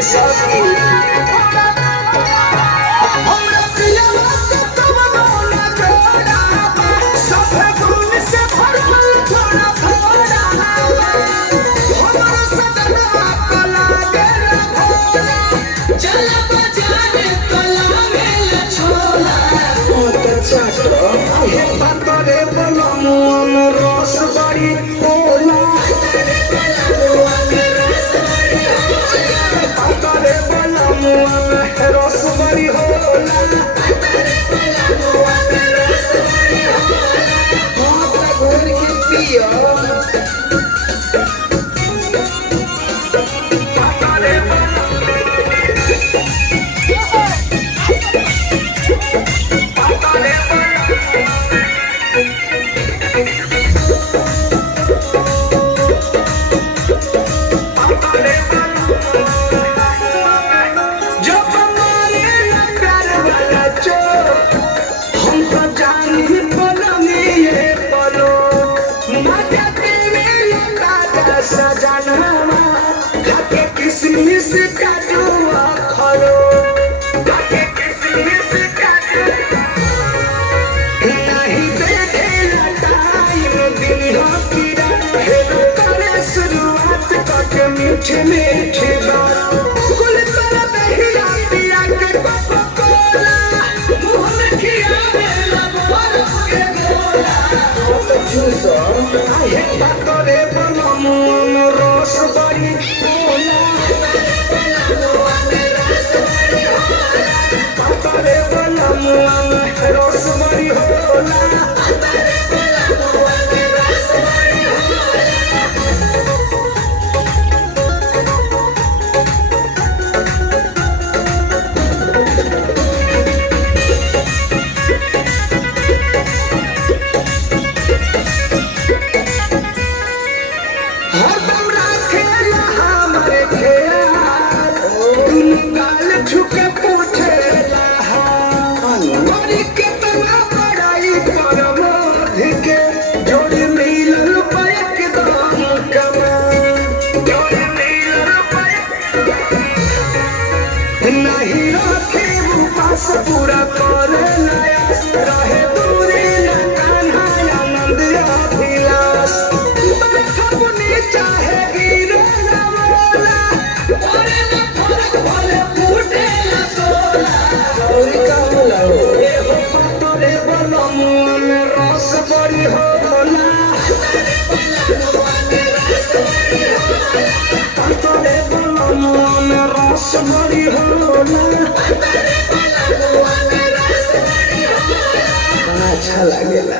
सखी किसमिस काटू खरो किसमिस काटू नहीं देखेला टाइम दिन कीड़ा हेलो करे शुरुआत करके मीठे मीठे बात कुल तरह दहिया पिया के कोको कोला मुंह में खियावेला बरफ के गोला तो जूस आहे पातरे बनमुन रस बड़ी नहीं रखे उपास पूरा कर नया रहे दूरी कान्हा आनंद अभिलाष फगुनी चाहे गिरे न बोला ओरे न फरक भले फूटे न सोला गौरी का बोला ए हो पतरे बनमुन रस बड़ी होला पतरे बनमुन रस बड़ी अच्छा लगेला।